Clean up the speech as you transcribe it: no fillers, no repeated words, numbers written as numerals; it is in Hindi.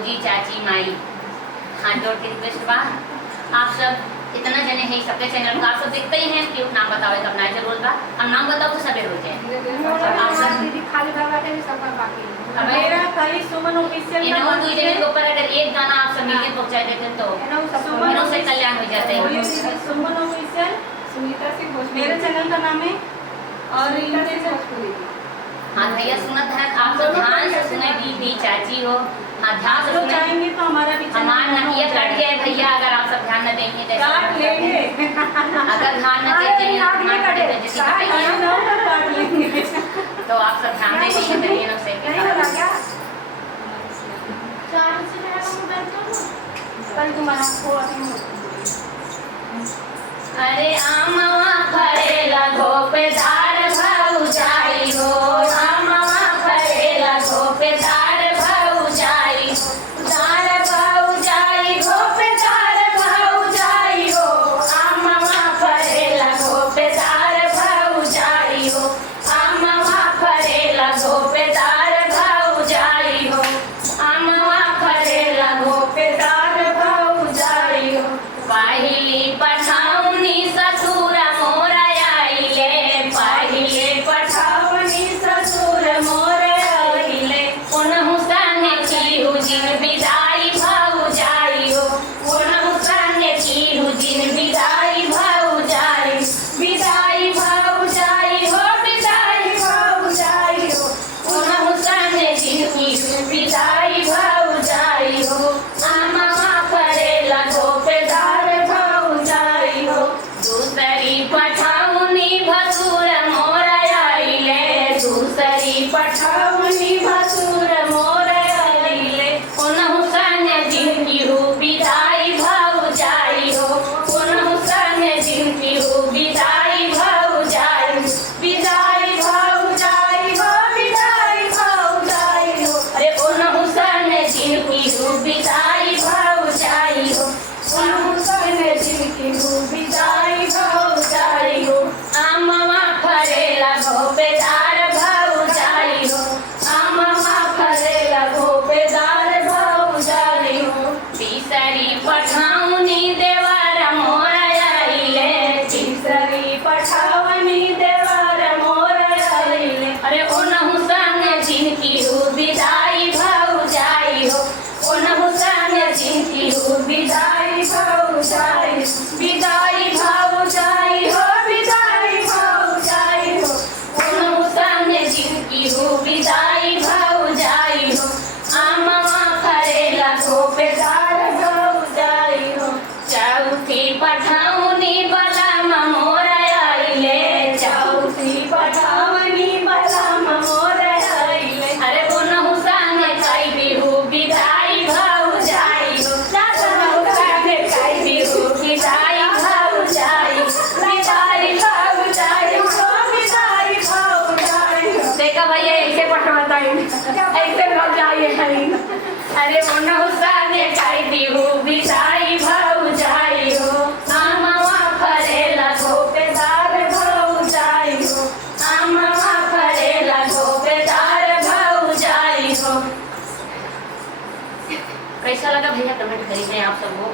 भौजी चाची माई हाथ जोड़ के रिक्वेस्ट बा आप सब इतना जने हैं सबके चैनल को आप सब देखते ही हैं कि नाम बताओ तब ना जरूर बा हम नाम बताओ तो सबे हो जाए आप सब दीदी खाली बाबा के भी सब बाकी मेरा खाली सुमन ऑफिशियल इन दो जने के ऊपर अगर एक गाना आप सब मिलके पहुंचा देते तो सुमन से कल्याण हो जाता है। सुमन ऑफिशियल सुनीता सिंह भोजपुरी मेरे चैनल का नाम है और इनके से हाँ भैया सुनत है आप सब ध्यान से सुने दीदी चाची हो हाँ ध्यान से लोग सुने चाहेंगे तो हमारा भी हमारा नकिया कट गया है भैया अगर आप सब ध्यान न देंगे तो काट लेंगे अगर ध्यान न देंगे हमारे बड़े बेइज्जती करेंगे काट लेंगे तो आप सब ध्यान देंगे तो ये लोग सही नहीं लगा क्या चार से मेरा मोबाइल तो कल तुम्हारा को अभी अरे आमवा फरेला गोपेदार भौजाई हो आमवा फरेला गोपेदार भौजाई दार भौजाई गोपेदार भौजाई हो आमवा फरेला गोपेदार भौजाई हो आमवा फरेला गोपेदार भौजाई हो आमवा फरेला गोपेदार भौजाई हो पहिली पठाउनी ससुर मोर आइले पहिले पठाउनी ससुर मोर आइले उनहु संगे की जिन विदाई भौजाई हो उनहु संगे की जिन विदाई भौजाई विदाई भौजाई हो विदाई भौजाई हो उनहु संगे जिन विदाई भौजाई हो आमवा फरेला गोपेदार भौजाई हो दूसरी पठाउनी भसुर मोर आइले दूसरी पठाउनी भसुर मोर आइले उनहु संगे जिनकी हो विदाई भौजाई हो उनहु संगे जिनकी हो विदाई भौजाई विदाई भौजाई हो विदाई भौजाई हो अरे उनहु संगे जिनकी हो विदाई भौजाई हो उनहु संगे जिनकी हो विदाई भौजाई हो आमवा फरेला गोपेदार भौजाई हो आमवा फरेला गोपेदार भौजाई हो तीसरी पठाउनी देवर मोर आइले तीसरी पठाउनी देवर मोर आइले अरे उनहु संगे जिनकी हो विदाई भौजाई हो उनहु संगे जिनकी हो विदाई भौजाई विदाई भौजाई हो विदाई भौजाई हो उनहु संगे जिनकी हो विदाई भौजाई हो आमवा फरेला गोपेदार भौजाई हो चौथी पठाउनी बलम मोर आइले चौथी पठाउनी बलम मोर आइले अरे उनहु संगे कई बिहु विदाई भौजाई हो उनहु संगे कई बिहु विदाई भौजाई विदाई भौजाई हो विदाई भौजाई हो देखा भैया ऐसे पठवाता है ऐसे न जाइए अरे उनहु संगे कई बिहु विदाई भौजाई हो आमवा फरेला गोपेदार भौजाई हो आमवा फरेला गोपेदार भौजाई हो। कैसा लगा भैया कमेंट करिए आप सबको।